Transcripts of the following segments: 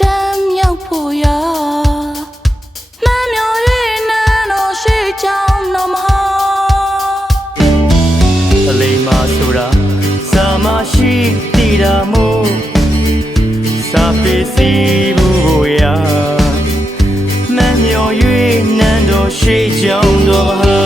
တမ်းမြောက်ဖို့ရာမမျောရင်းနဲ့တော့ရှိချောင်းတော့မဟာအလေးမဆိုတာစာမရှိတည်တာမို့စာပေစီဘူးရာမမျောရင်းနဲ့တော့ရှိချောင်းတော့မဟာ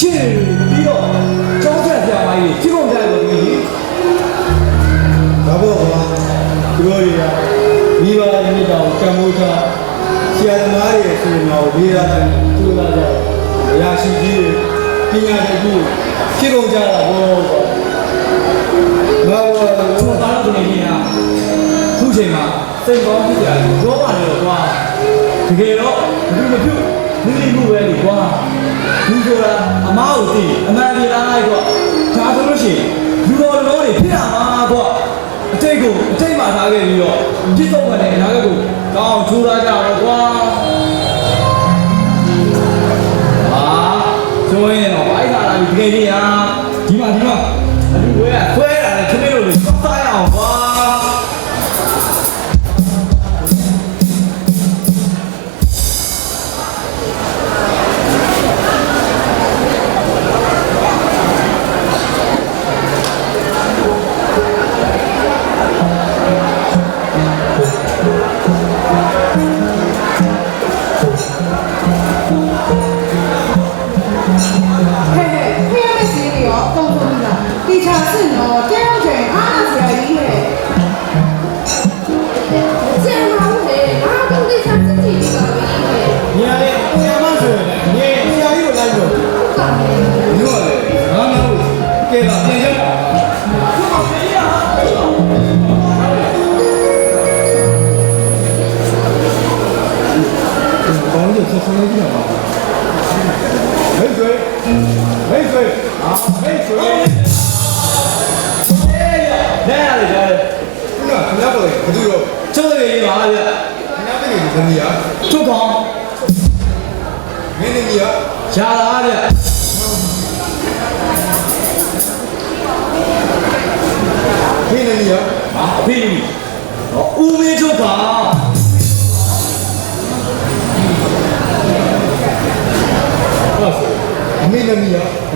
ရှင်းပြီးတော့ကျောင်းဆက်ဆရာမကြီးကြီးကုန်ကြတယ်ဒီကြီးဘာလို့ကွာဒီလိုရမိဘရဲ့မိတော်ကံမိုးချဆရာသမားရဲ့ဆွေမျိုးလေးရတယ်သူလာတော့ရရှိကြီးပညာတတ်ကြီးကြီးကုန်ကြတာဘောဘာလို့သူသားတို့နေကြီးဟာခုချိန်မှာစိတ်ကောင်းဖြစ်ကြတယ်ရောပါလေကွာတကယ်တော့ဘူးမပြုတ်နေမှုပဲလေကွာလူဆိုတာအမားကိုသိအမှန်ပြေးလာလိုက်ကွာဒါဆိုလို့ရှိရင်လူတော်တွေဖြစ်ရမှာကွာအတိတ်ကိုအတိတ်မှာထားခဲ့ပြီးတော့ပြစ်တော့တယ်နားကကိုကောင်းချိုးထားကြတော့ကွာဆိုရင်တော့ဘိုက်လာပြီတကယ်ကြီးဟာဒီမှာအလူဝဲခွဲလာတယ်ခမင်းတို့တွေစားရအောင်ကွာ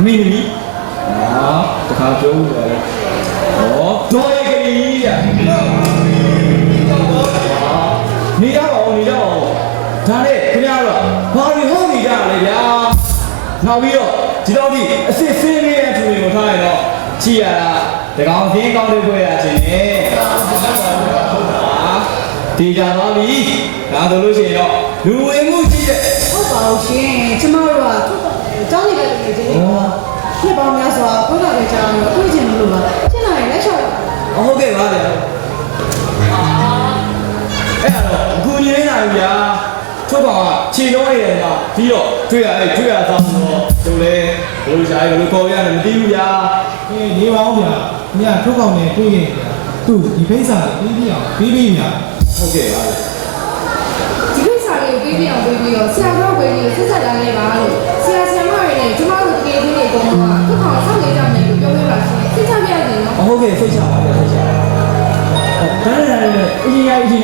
အမီနီတခါပြောဦးတယ်တော့ရကလေးရနေကြပါဦးဒါနဲ့ခင်ဗျားတို့ဘာတွေဟုတ်နေကြလဲဗျာနောက်ပြီးတော့ဒီတော့ဒီအစစ်စင်းလေးရဲ့သူတွေကိုထားရတော့ကြည်ရတာတကောင်သင်းကောင်းလေးဖွဲ့ရခြင်းနဲ့ဒီကြတော့ပြီဒါဆိုလို့ရှိရင်တော့လူဝင်မှုကြီးတဲ့ဟုတ်ပါဘူးရှင်ကျမတို့ကကျောင်းနေတဲ့လူတွေချင်းတွေကဖြစ်ပေါင်းများစွာဘုရားရဲ့ကြောင်းကိုတွေ့ချင်လို့ပါဖြစ်လာရင်လက်လျှော့ဟုတ်ကဲ့ပါဗျာအဲ့တော့အခုညီနေတာဗျာထုတ်ကောင်ကခြေလုံးနေတယ်ကပြီးတော့တွေ့ရသားတော့သူလဲဘိုးရှားဘယ်လိုခေါ်ရလဲမသိဘူးဗျာနေပါဦးဗျာညထုတ်ကောင်နဲ့တွေ့ရင်သူ့ဒီဖိတ်စာလေးပြီးအောင်ပြီးဗျာဟုတ်ကဲ့ပါဒီဖိတ်စာလေးကိုပြီးတော့ဆရာတော်ကိုဆက်ဆက်လာနေပါလို့ဆရာဆရာမတွေနဲ့ကျမတို့တကယ်ကြီးနေကုန်တော့ထုတ်ကောင်ဆောက်နေကြမယ်လို့ပြောပြပါရှင်စိတ်ချပြရတယ်နော်ဟုတ်ကဲ့စိတ်ချပါဗျာစိတ်ချဒါနဲ့အင်းကြီး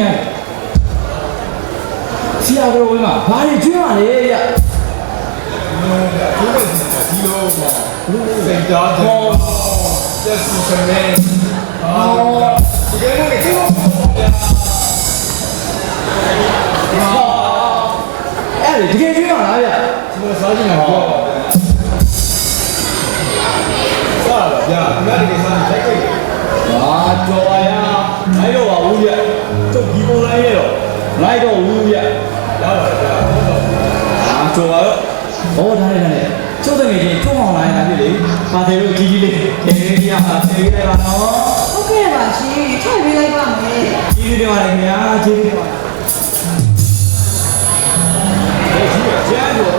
ဆရာတော်ဝင်မှာဘာတွေကျွမ်းပါလဲဗျ ဒီလိုဒီလိုဘူးစိတ်ဓာတ်တက်စီစမဲဒီကိစ္စကိုအဲ့ဒီတကယ်ကြည့်ပါလားဗျာ ဒီလိုစားကြည့်နေတော့စားပါဗျာဒီမှာဒီကိစ္စတိုက်ကြည့် ဟာကြော်ပါရလိုက်တော့ပါဘူးဗျာကျုပ်ဒီပုံလိုက်ရတော့လိုက်တော့ဘူးဗျာ ရပါဗျာ ဟာကြော်ပါတော့ဘောထားရတယ်ကျုပ်တကယ်ချင်းထုံးအောင်လိုက်တာဖြစ်လေပါတယ်လို့ကြီးကြီးလေးတေးကြီးဟာတေးလေးပါနော် ဟုတ်ကဲ့ပါရှင်ထွက်ပေးလိုက်ပါမယ် ကြီးလေးတွေပါလေခင်ဗျာကြီးလေးပါ ကျန်းတော့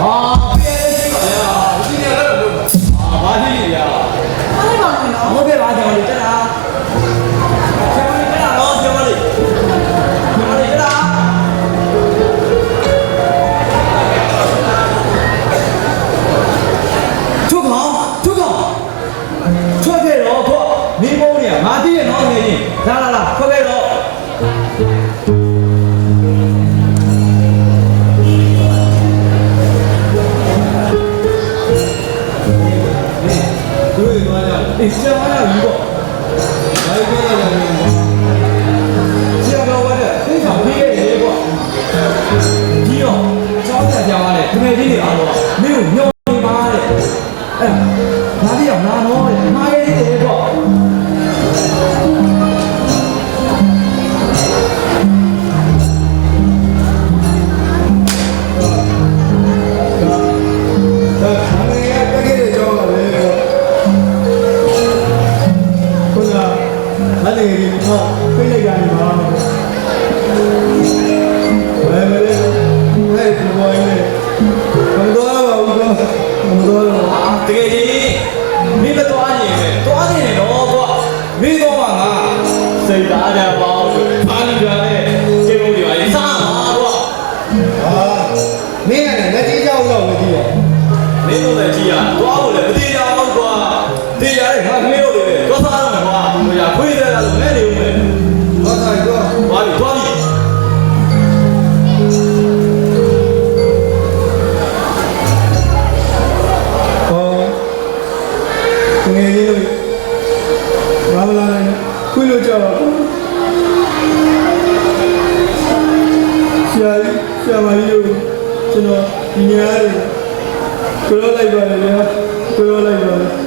ဟာပြေးစီပါလား ဒီနေ့လည်းလို့ ဟာဘာကြီးလဲဗျာ အားလိုက်ပါမယ်နော် ဟုတ်ကဲ့ပါကျွန်တော်တို့တက်တာကျွန်တော်တို့တက်တာတော့ကျွန်တော်တို့တက်တာထုတ်ခေါင်းထွက်ခဲ့တော့ခေါ့မင်းမုန်းနေရငါသိရနော်နေရင်လာထွက်ခဲ့တော့တွေ့သွားကြ အေးကျောင်းရပြီပေါ့ လိုက်ကြရတယ် ဆရာတော်ကလည်းသိဆောင်ပြီးခဲ့ရေပေါ့ဒီတော့ကျောင်းပြန်ပြောင်းရတယ်ခမေကြီးတွေအားလုံးမင်းကိုညှော်နေပါတဲ့အဲ့ငါတိရောက်လာတော့တဲ့မှားရည်တွေပေါ့ ဒါခါနေရတက်ခဲ့တဲ့ကြောင်းပါလေခုနမလေးရီတော့ပြေးလိုက်ရတယ်ပါဘယ်မလဲအဲ့ဒီဘဝနဲ့ဘယ်တော့မှမတော့မတော့ တကယ်ကြီးမင်းမသွားရင်ပဲသွားနေတယ်တော့ကွာမင်းတော့မှငါစိတ်သားကြပါအောင်အားလူကြတဲ့ကျေကုန်တွေပါလေစားမှာကွာ ဟာမင်းကလည်းလက်ကြီးကြောက်တော့မသိရော မင်းတို့လည်းကြည်ရသွားလို့လည်းမသေးကြအောင်ကွာတေးရတယ်ငါမင်းတို့တွေပဲသွားစားတော့မှာကွာဟိုရခွေးတဲ့လာလို့မဲ့နေဦးမယ် ဘာသာကြော သွားပြီသွားပြီ ဟောငယ်လေးလို့ဘာမလာနိုင်ခွေးလို့ကြောက်ဆရာမကြီးတို့ကျွန်တော်ဒီနေရာတွေကြောလိုက်ပါလေဗျာကြောလိုက်ပါလေ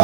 ဟ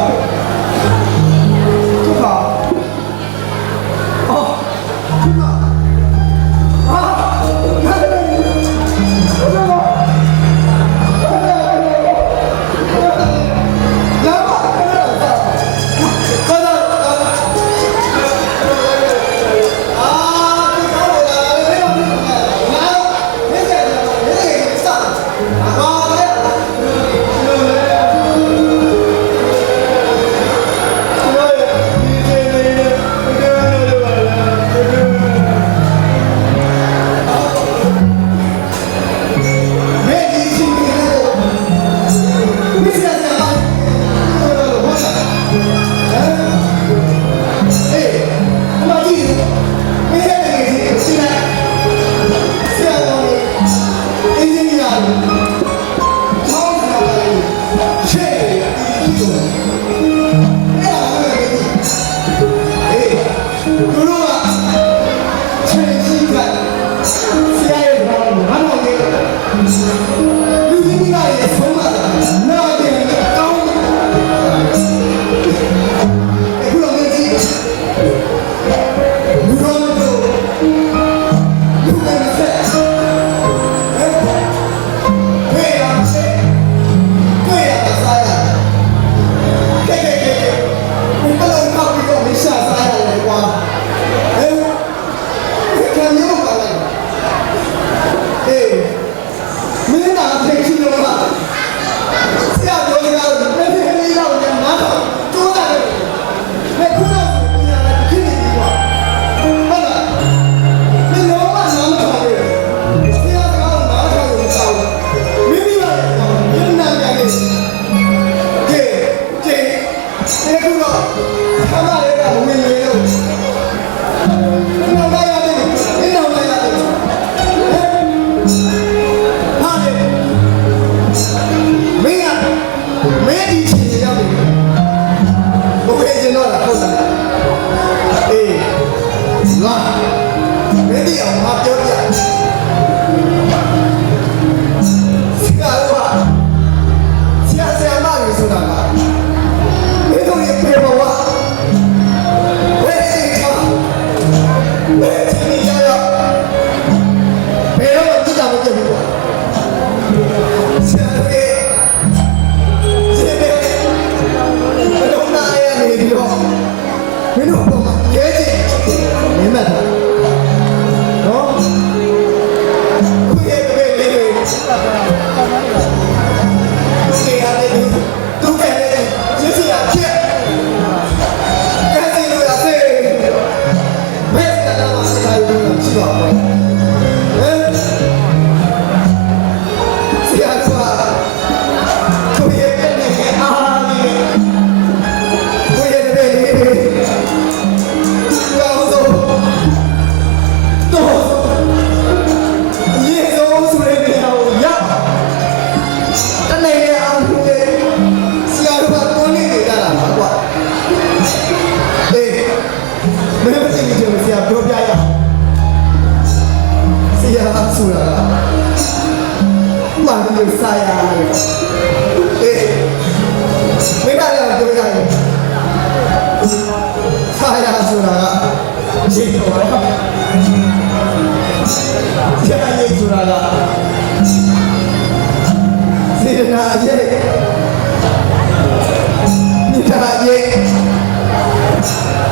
你看你，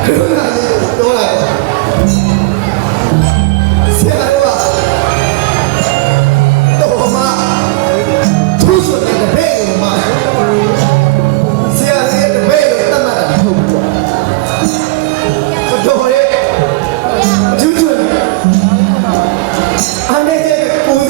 可能你多来，现在吧，我妈出去那个背我妈，现在那个背我他妈的痛苦，我多的，就是，俺那些不是。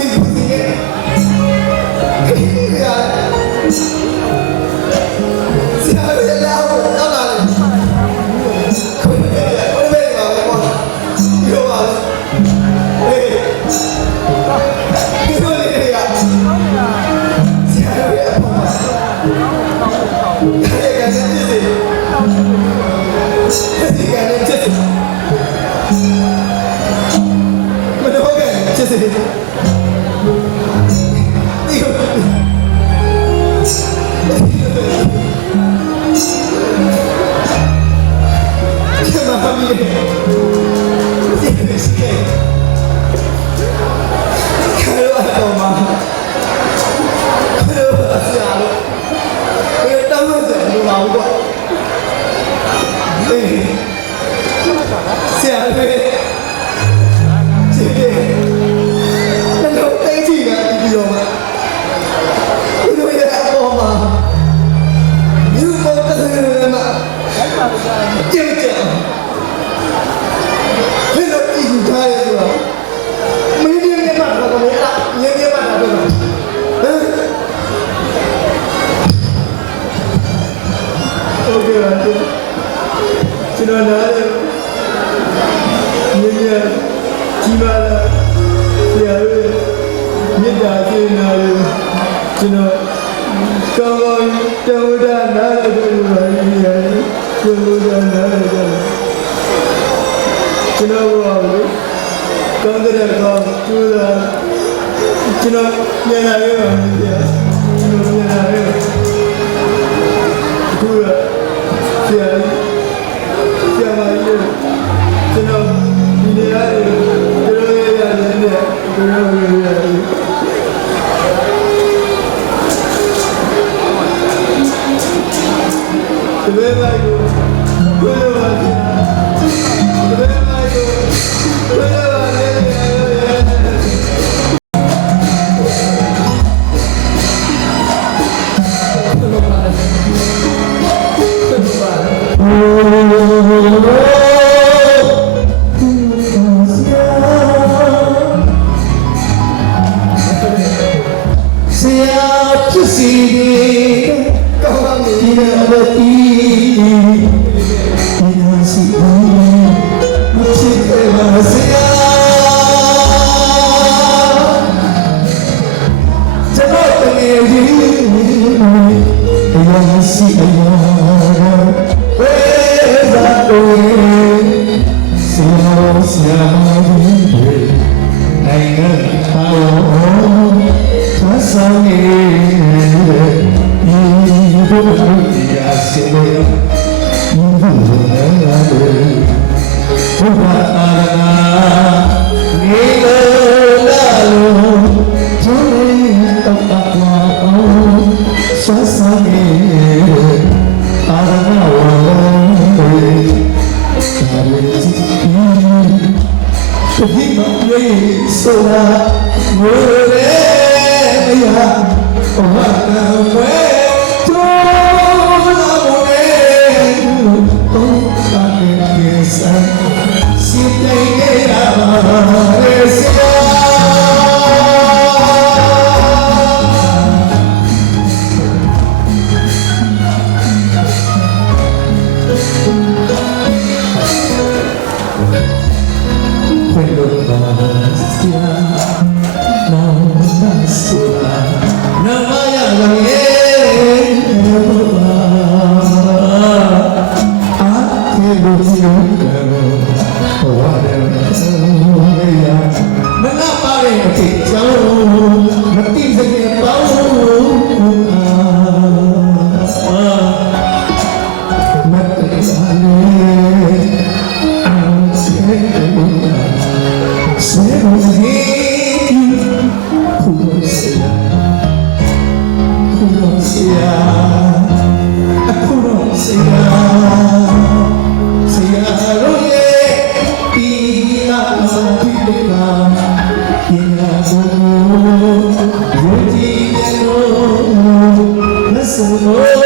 Namaya ရာအခုတော့ဆရာတို့ရဲ့ဒီနာမဖြစ်တဲ့ကပညာကိုရည်ကြည်တယ်လို့မဆိုလို့